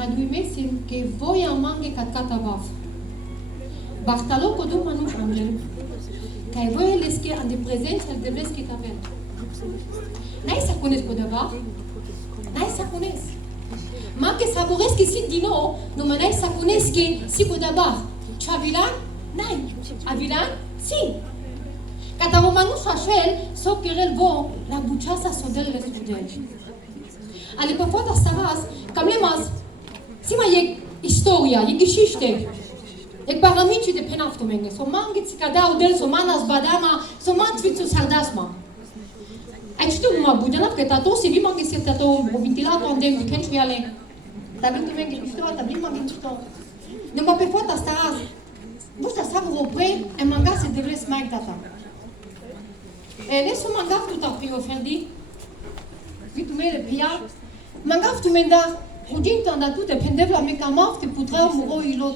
traduime sin que voi amange katkata vav. Bartalo kodu manush angel. Kai voi leske ande presența de bleske tavel. N-ai să cunoști pe deva? N-ai să cunoști. Ma che saboresc che si di no, non me n-ai să cunoști che si pe deva. Ce avilan? N-ai. Avilan? Si. Cada romanu șașel, so kerel vo, la buceasa sodel le studel. Ale pe foata saras, cam lemaz, si mai e istoria, e geschichte. E paramici de penaftomenge, so mange țicadau del, so manas badama, so manțvițu sardasma. Ai știu mă budena că tato se vima că se tato o ventilator unde we can't really. Dar pentru mine știu asta bine mă gândesc. De mă pe foata asta azi. Busta sa vă opre, e manga se devles mai data. Ne so manga tout a pris offerdi. Vitu mele pia. Manga tu menda, udinta na tu depende la mekamaf te putra muro ilo.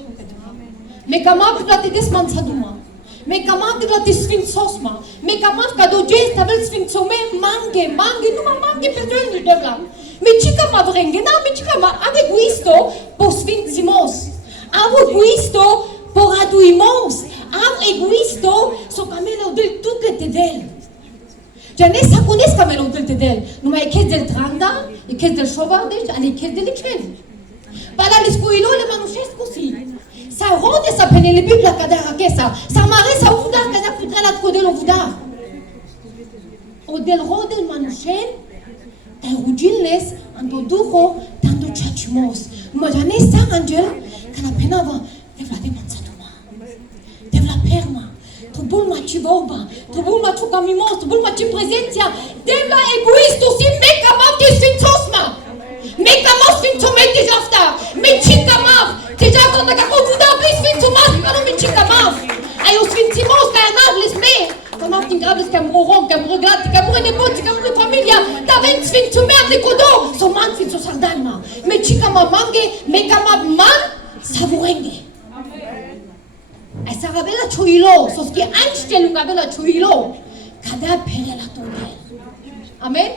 Mekamaf la te desmansaduma. Mekamaf la te sfințosma. Mekamaf ca doge stavel sfințome mange, nu mă mange pe doi de la. Mecica ma vrenge, na mecica ma ave guisto po sfințimos. Ave guisto po raduimos. Ave guisto so camelo del tutte te del. Ja ne sa cunosc camelo del te del. Numai e chez del tranda, e chez del șovarde, ale chez del licen. Pala le scuilo le manușesc cusi. Sa rode sa penele bibla cada raquesa, sa mare sa uvudar cada putra la codel uvudar. O del rode manușen, te rugilles ando duho, dando chachimos. Mă jane sa angel, kana penava, te vla de manzatuma. Te vla perma. Trubul ma ci voba, trubul ma ciu camimos, trubul ma ci prezenția, te vla egoisto si meca mav de sfințosma. Meca mav sfințomete jafta, mecica mav. Deja quando a confuda pe sfințomas, ca nu mecica mav. Ai o sfințimos, ca anavles me. Ca mav din graves, ca mroron, ca mroglat, ca mre nepoti, ca mre familia. Da ven sfințomea de codo, so man sfințo sardalma. Mecica mav mange, meca mav man, savurenge. Ai sarabela choilo, so ski Einstellung abela choilo. Kada pere la tonde. Amen.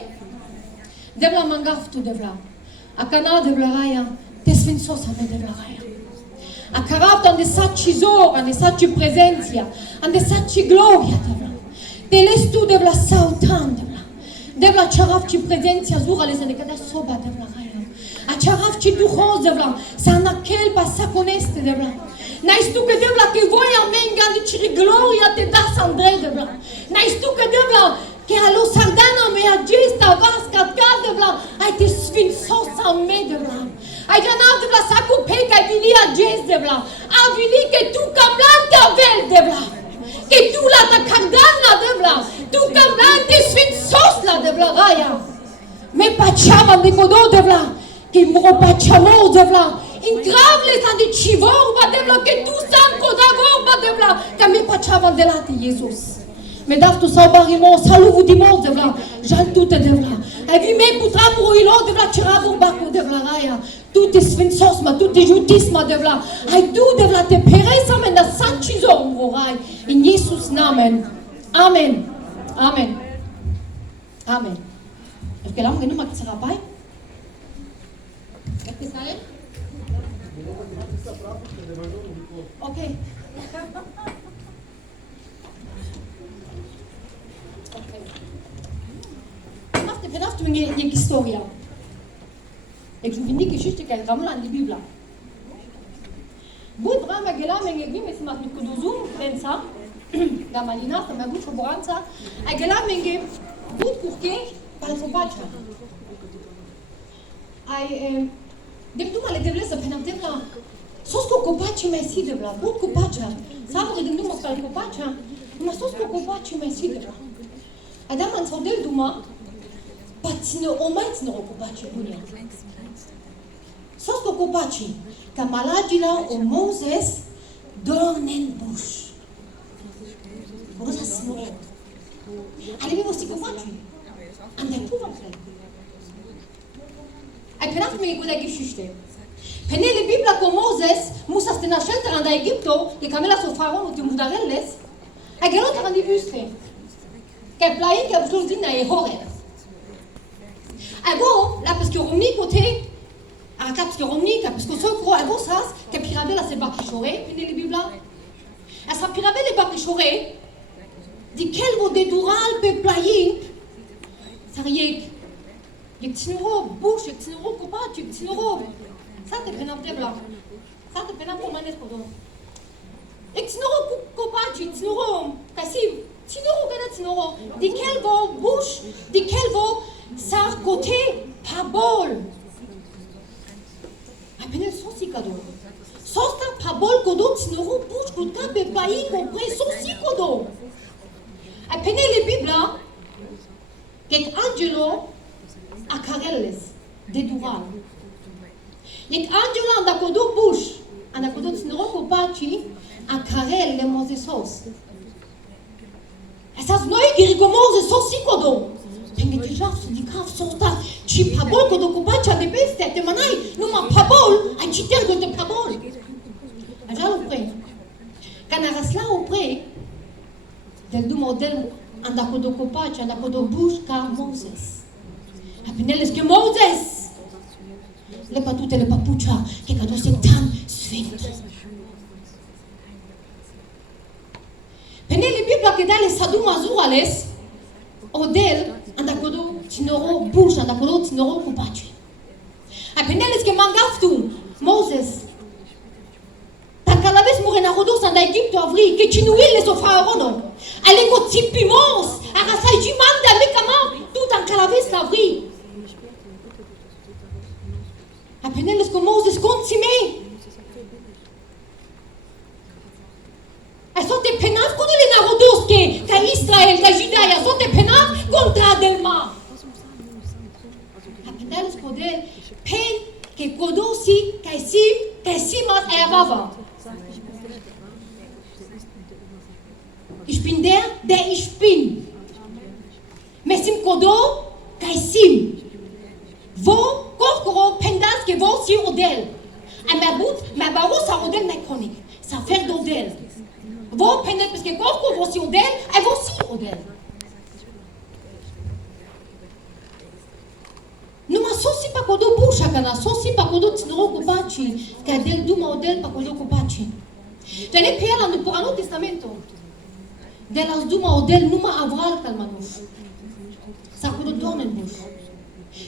Devla mangaf tu devla. Akana devla raya, te sfințos ame devla raya. A carapt ande saci zor, ande saci prezenția, ande saci gloria devla. Te les tu devla sautan devla. Devla charafci prezenția zura les ande kada soba devla raya. A charafci duhos devla, sa anakel pa sa coneste devla. N-ai știu că devla că voia menga niciri gloria te da sandre devla. N-ai știu că devla că alo sardana mea gesta vasca ca devla. Ai te sfințosa me devla. Ai janat devla sa cu pe că ai vilia gest devla. A vili că tu camlanta vel devla. Că tu la ta cardana devla. Tu camlante sfințos la devla raia. Me paciava de codo devla. Că mro paciamo devla. In gravle sa de civor ba devla că tu san codavor ba devla. Că me paciava de la te Jesus. Me dav tu sau barimo salu vu dimor devla. Jal tu te devla. Ai vi me putra muilo devla ciravur bacu devla raia. Tu te sfințosma, tu te jutisma devla. Ai tu devla te peresa men da sancizor murai. In Jesus namen. Amen. Amen. Amen. Perché l'amo che non ma che sarà pai? Che sai? Ok. Verdacht du mir die Historia? Ich finde die Geschichte kein Ramla in die Bibel. Bud Brahma gelame ngegim es mat mit kuduzum pensa. Da malina sta magut foranza. A gelame ngem bud kurke pal fobacha. Ai dem tu male devlesa penam devla. Sos ko kopachi mai si devla. Bud kopacha. Samre dem duma pal kopacha. Ma sos ko kopachi mai si devla. Adam an sodel duma. Paține o mai ține o copaci bunia. Sos cu copaci, ca malagina o Moses dornen bush. Rosa smore. Ale mi vosti copaci. Ande tu va fel. Ai penat mi cu de geschichte. Penele Bibla cu Moses, musa ste na shelter anda Egipto, e camela so faraon te mudarelles. Ai gelot an di Wüste. Ke plain ke absolut na e hore. Abo, la parce que Romi côté, Aracap que romnica, parce que só pro a vossas que pirave la se baquichore, pene le bibla. Essa pirave le baquichore, di quel vo de dural pe playin, sariek. Yek tinoro bush, yek tinoro copat, yek tinoro. Ça te penap de bla. Ça te penap pour manes pour donc. Yek tinoro copat, yek tinoro, kasi tinoro gana tinoro. Di quel vo bush, di quel vo sar côté pabol. Apenas sosi kado. Sosta pabol kodo tinoro bush kuta be pai compre sosi kodo. Apenas le bibla kek angelo a karelles de dural. Yek angelo anda kodo bush anda kodo tinoro kopachi a karel le mozesos. Essas noi girigomoze sosi kodo. Tenho já de carro soltar, tipo pabol quando o combate a debeste te manai, numa pabol, a gente tem que ter pabol. A já o pré, canarasla o pré, do modelo anda com o combate, anda com o busca Moses. A peneles que Moses, le patute le papucha, que cada se tan sfento. Penele Biblia que dá le sadum azurales, odel anda kodo tinoro bush anda kodo tinoro kupachi. A peneles que mangaftu Moses. Takalaves morena rodos anda Egipto avri que tinuile so faraono. Ale ko tipimos arasa jimanda mekama tout en calaves avri. A peneles que Moses consime. Sono penat con le narodos che Israel, che Giudea, sono penat contra del ma. A penales poder pen che kodosi, che simas e avava. Ich bin der ich bin. Mesim kodo, che sim. Vo, korkoro, pendas che vo si odel. A ma barus a odel mekonik. Sa fer d'odel. Vou pender porque qual você o dele é você o dele. Numa soci para quando puxa cana, soci para quando tinoro combate, que é dele do modelo para quando combate. Já nem pela no Porano Testamento. Delas do modelo numa avral calmanus. Ça quando dormen bus.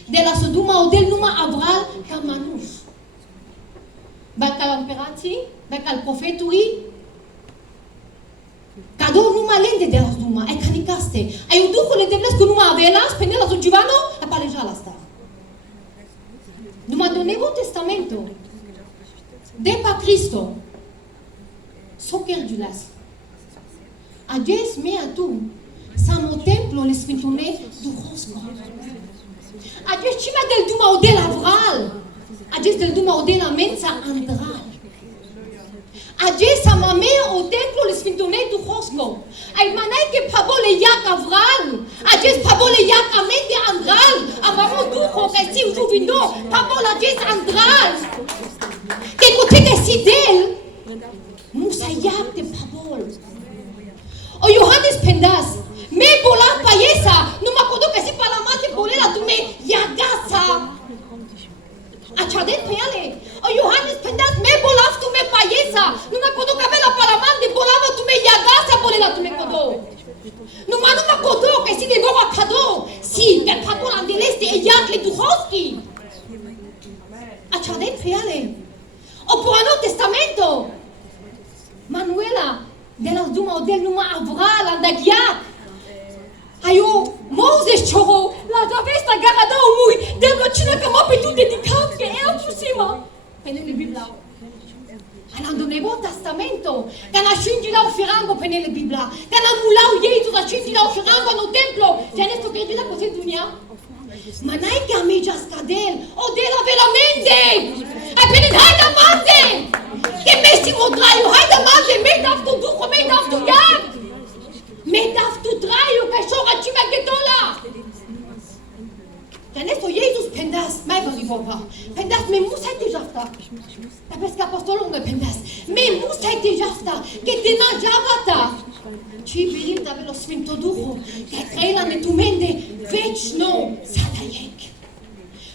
Delas do modelo numa avral calmanus. Bakal imperati, bakal profetui. Cadou numa lente delas numa, é canicaste. Aí o duco le devles que numa avelas, penelas o divano, a palejar está. Numa do Novo Testamento, de pa Cristo, soquer du las. A Dios me a tu, samo templo le sfintune do rosco. A Dios chima del duma o del avral, a Dios del duma o del mensa andral. A Dios a mamé o templo le sfintune do rosco. Ai manai que pabole yak avral, a Dios pabole yak amente andral, a mamo duco que si juvindo, pabole a Dios andral. Que côté decidel, musa yak de pabole. O Johannes Pendas, me bola payesa, numa kodo que si palamate bolela tu me yagasa. A chadet peale, o Johannes Pendas, me bolaf tu me payesa, numa kodo cabela palamante bolava tu me yagasa bolela tu me kodo. Numa kodo que si de boa kado, si que pabol andeleste e yakle tu hoski. A chadet peale. O Porano Testamento, Manuela, delas duma o del numa avral andagiak. Ayo Moses choro la davesta garada mui deblo china kama petu dedicat che è autosima. Penele Biblia. Alando Novo Testamento, kana shinji la ofirango penele Biblia. Kana mulau Jesus a shinji la ofirango no templo. Janesto che dila così dunia. Manai che amigas cadel o della veramente. E penele haida mande. Che messi modraio haida mande me daf tu duco me daf tu yak. Me daf tu draio che shora chima getola. Janesto Jesus pendas mai va rivolva. Pendas me musa te jafta. Ta pesca apostolo me pendas. Me musa te jafta che te na javata. Ci vidim da velo sfinto duho che trela ne tu mende večno sadajek.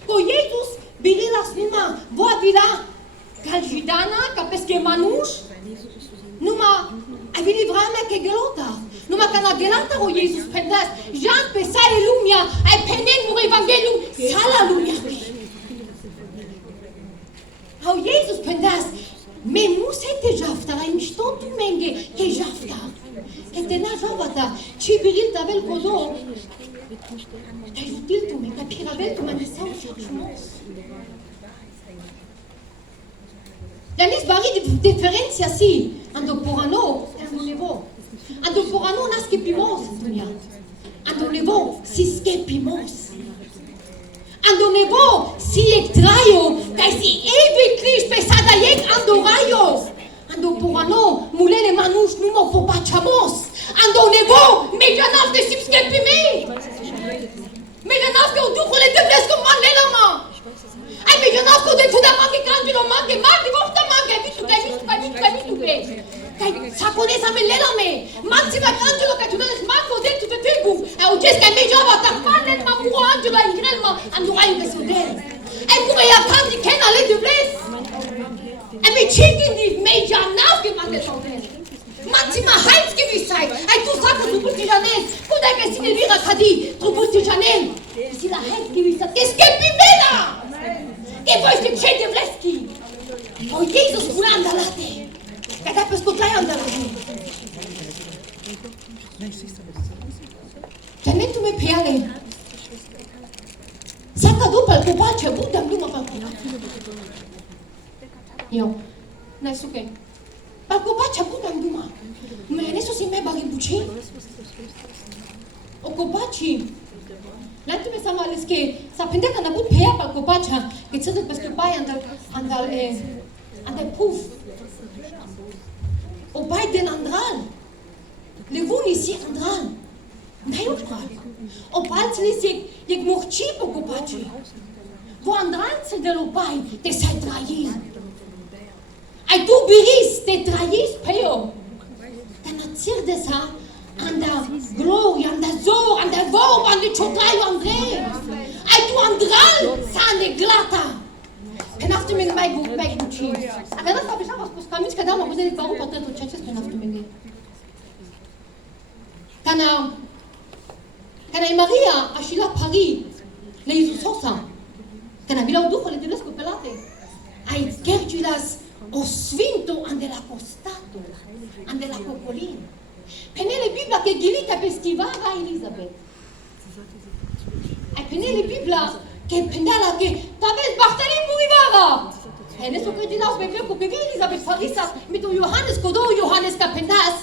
Ko Jesus Birilas numai, boa vila, Caljidana, ca pesche manuș, numai a venit vremea că gelota. Numai că la gelata o Iisus pendas, Jean pe sare lumea, ai penen mu Evangelium, sala lumea. Au Iisus pendas, me nu se te jafta, ai mișto tu menge, că jafta. Că te na javata, ci biril tavel codo. Te-ai util tu me, că piravel tu mă nesau și frumos. Dar nici bari diferenția si, ando porano, ando nevo. Ando porano nasce pimos, dunia. Ando nevo, si skepimos. Ando nevo, si ektraio, kai si evitlich pe sadaiek ando raio. Ando porano, mulele manuș numo popachamos. Ando nevo, mejanaf de si skepimi. Mejanaf que o duhule devesc cu manelama. Ai mejanaf că de tuda mange canjilo mange, mange vofta mange, vitu be. Kai saconesa melela me. Maxima canjilo că tu des mango de tu te tegu. Au jes că mejava ta panen ma pu anjilo ai grelma, ando ai que se de. Ai cu ya canji ken ale de bles. Ai me chicken di mejanaf que mande saude. Maxima Heilsgewissheit. Ai tu sagst du bist janen. Ku da que sine vira kadi, tu bist janen. Si la Heilsgewissheit, es gibt bimena. E voi ste ce de vleski. O Iisus curan da late. Că da pe scotlai andalate. Janen tu me peale. Saka după al copace, budam luma pal copace. Eu. N-ai suke. Pal copace, budam luma. Me neso si me bagi buci. O copaci. L'altro mi stava alle che sapete che andavo per al copacia che c'è del pesco pai andal puf. O pai den andral. Le vuni si andral. N-ai ușca. O palțele se e morci pe copaci. Vo andral se de lo pai te sai trai. Ai tu biris te trai pe eu. Te națir de sa anda gloria, anda zor, anda vorb, anda ciotraio Andrei. Ai tu andral, sane glata. Penaftu mine mai buci. Avea să apeșa v-a spus că amici că da, mă văzut de baru potretul ceea ce penaftu mine. Cana e Maria a și la Paris, le Iisusosa. Cana vilau duhole de lescu pelate. Ai gergilas o sfinto ande la costato, ande la cocolin. Penele Biblia che ghilita pe schivara Elisabeth. Ai penele Biblia che pendala che t'avezi Bartali murivara. Ai neso che dinau pe vecu pe Elisabeth Farisa mitu Iohannes codo Iohannes ca pendas.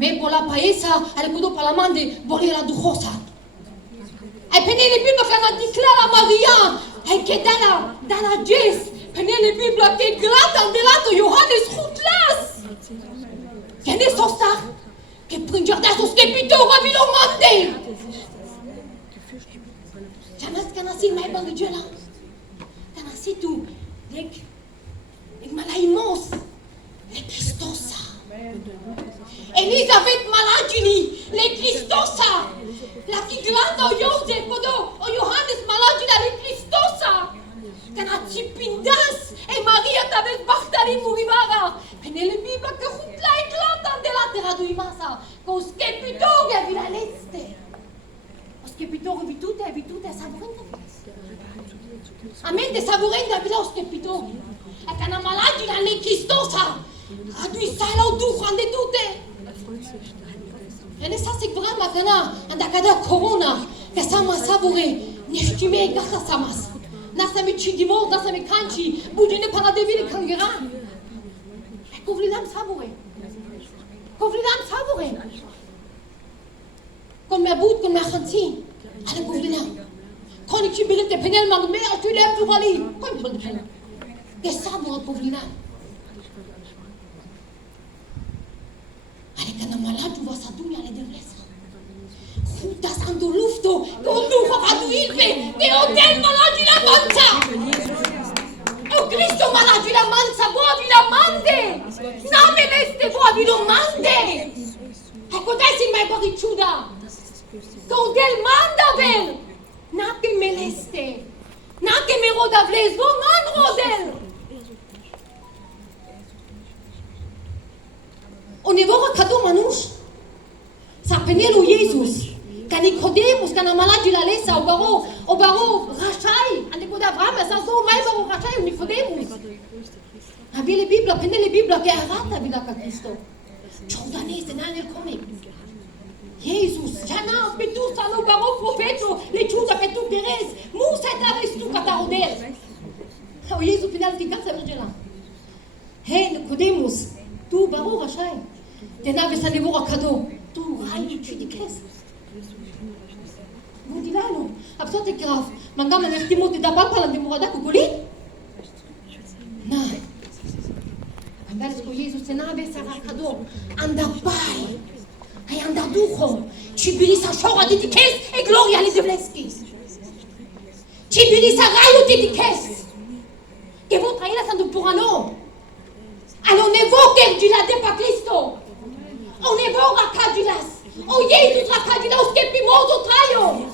Me pola paesa ale codo palamande boria la duhosa. Ai penele Biblia che na declara Maria. Ai che dala Jes. Penele Biblia che glata andelato Iohannes hutlas. Che ne sosta. Che plângea de asus che pitora vino mande. Janas că nasi mai bangăgela. Că nasi tu lec malaimos le Cristosa. Elisabeth malagini le Cristosa. La chiglata o Iosef codo o Iohannes malagina le Cristosa. Că nasi pindas e Maria t'avezi Bartali murivara. Penele Biblia că hutlai glata de la teradui masa. Că o schepitore vi la leste. O schepitore vitute savorente. Amen de savorente vi la o schepitore. E că n-am alagi la ne Cristosa. Adui sai la o duhu ande dute. E ne sa se vrama că na anda cada corona. Că sa ma savore. Ne știme gata sa mas. Nasa mi cidimor, nasa mi canci. Bugine paradevile cangeran. E cuvrilam savore. Cuvrilam savore. Con mea but, con mea hansi. Ale cuvrilam. Con ici bilete penel mag me tu le tu vali. Con tu penel. De savore cuvrilam. Ale că n-am alat tu vas adumi ale de vresa. Juntas ando lufto, con tu aduilpe, de hotel malagi la manța. O Cristo malagi la manța, boa vi la mande. N-amele este boa vi la mande. Acodai sin mai bagi ciuda. Că hotel manda vel. N-ape meleste. Nake me rodavles, vou man rodel. O nevora cadu manush. Sa penelo Jesus. Canicodemus, canamala de la lesa, o baro rachai, ande coda Abraham, sa so mai baro rachai, o Nicodemus. Abi le Bibbia, penne le Bibbia che arata vida ca Cristo. Ciaudanese, nel come. Jesus, jana, pe tu sa no baro profeto, le ciuda che tu peres, musa et aves tu catarodel. O Jesus penal di casa vergela. Hey, Nicodemus, tu baro rachai. Tenave sa nevora cado, tu rai tu di kes. Modilano, absolut grave. Mangam un estimo de dabal par la demorada cocoli? Na. Ambas co Jesus tenave sa racado, anda pai. Ai anda ducho. Cibiri sa shora de kes e gloria le devleski. Cibiri sa raio de kes. Que vos traila santo purano. Alors ne voquer du la de pa Cristo. On ne voca cadulas. O Jesus racadilas que pimoso traio.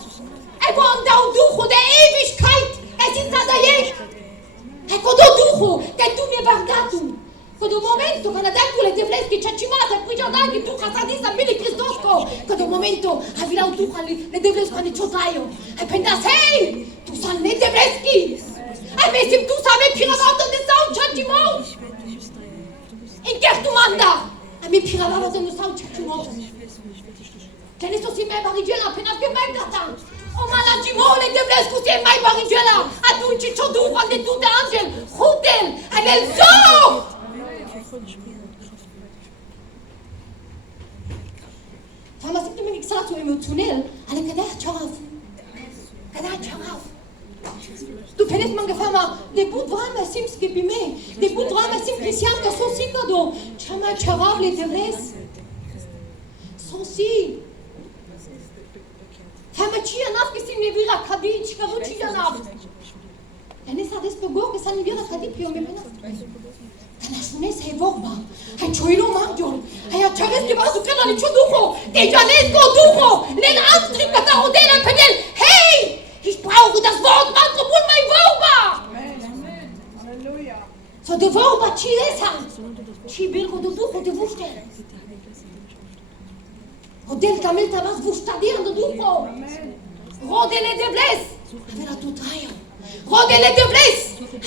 E quando o ducho de Ewigkeit, es ist da je. E quando o ducho, che tu mi guardato. Quando momento, quando detto le devleski ciacimate, qui già dai tu casadisa mili Cristosco. Quando momento, avila o ducho le devleski quando ciotaio. E pendas, hey, tu san le devleski. E mesim tu sabe piravata de sau ciacimos. In che tu manda? E mi piravata de sau ciacimos. Che ne so si me barigela appena che me gata. O malagimo le devlescu si mai barigela. Atunci ciò du quando tu da angel. Hotel, e nel zoo. Fama si mi xalato im tunnel, ale kada charaf. Kada charaf. Tu penet man gefama, de bout drama sims gebime, de bout drama sim Christian ka so sikado. Chama charaf le devles. Sosi. Fama chia naf que sim nevira kadich, kavu chia naf. Ene sa despego que sa nevira kadich pio me pena. Kana shune se vorba. Hai choilo marjon. Hai a chaves que vas ukana ni choducho. De janes go ducho. Len anstrip kata odena penel. Hey! Ich brauche das Wort mantra bun mein vorba. Amen. Halleluja. So de vorba chilesa. Chibel go ducho de vushtel. Odel kamel tabas vushtadir do ducho. Rodele de bles. Avera tutraio. Rodele de bles.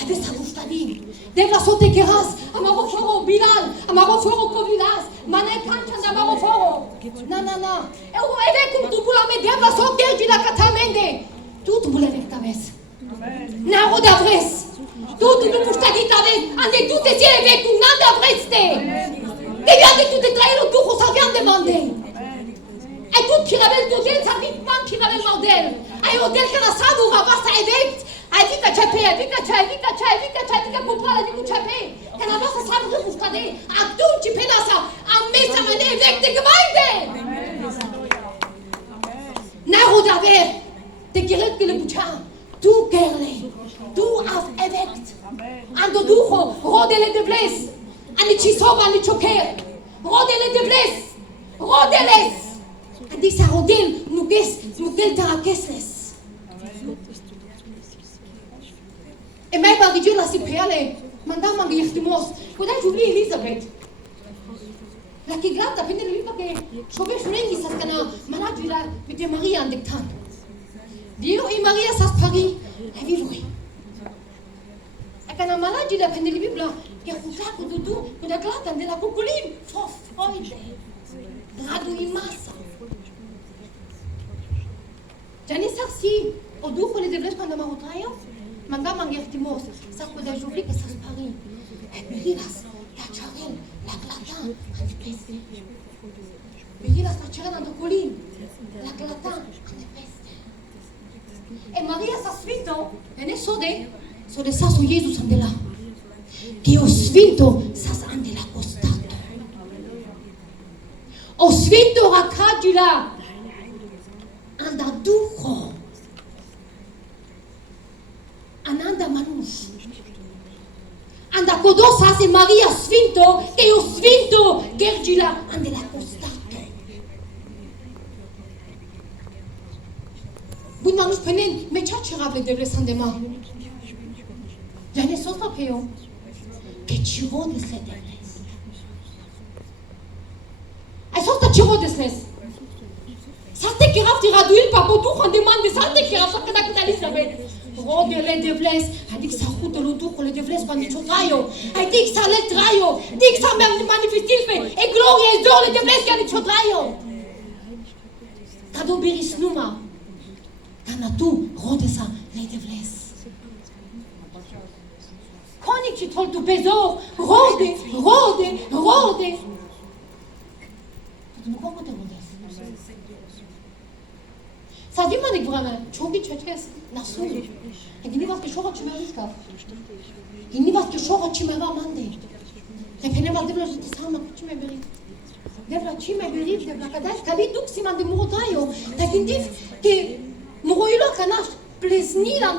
Avera vushtadir. Devla sote keras, amaro foro Bilal, amaro foro Kovilas, mane kanchan amaro foro. Na. Eu eve cum tu pula me devla sote de la katamende. Tu pula avec ta vez. Na roda vres. Tu nu pusta di ta vez, ande tu te sie avec un nanda vreste. Devia que tu te trailo tu ça vient demander. Et tout qui révèle d'odel, ça vit pas qui révèle modèle. Ay odel kana sadu va pas ça avec. Avika comprare la di chape. Che la nostra sabbia frustade. A tu ci penasa a messa mane weg de Gemeinde. Na roda ver. De gerät que le bucha. Tu gerle. Tu auf erweckt. Ando ducho rodele de bles. Ani ci soba ani choker. Rodele de bles. Rodeles. Andi sa rodel nuges tarakesles. E mai barigio la si perle, mandam mangi yachtimos. Podai jubli Elisabeth. La che grata pende lipa che shobe shrengi saskana manadvila mit Maria andektan. Dio e Maria sas Paris, e vi lui. E kana manadi la pende libla che fusaco dudu, con la glata della cocolin, for Freude. Gradu in massa. Gianni sarsi, o duco le devles quando marotraio? Manga mangertimos, sa coda jubli que sas Paris. E berilas, la charel, la glatin, anipeste. Berilas la charel ando colin, la glatin, anipeste. E Maria sa svinto, e ne sode sa su Jesus andela. Che ho svinto sas andela costato. Ho svinto racadula, anda duco. Ananda manus. Anda kodosa se Maria svinto, che ho svinto, gergila andela costato. Bun manuș penen, me ce cerable de vlesan de ma. Ya ne sos la peo. Pe ciro de slede. Ai sos ta ciro de sles. Sate kiraf ti raduil pa potu han demande sate kiraf sa kada kutali sabe. Rode le de vles, adic sa hute lo duco le de vles ban chotrayo. Adic sa le trayo, dic sa me manifestil fe e gloria e dor le de vles kan chotrayo. Kado biris numa. Kana tu rode sa le de vles. Konik ci tol tu bezor, rode. Tu nu como te rodes. Sa di manik vreme, çogi çeçes, nasul. Gini vas ke şoga çimeriska. Gini vas ke şoga çimera mande. Te peneva devla ti sama çime beri. Devla çime beri, devla kadar kali duk siman de murotayo. Ta gindif ke muroilo kanaş plesni landa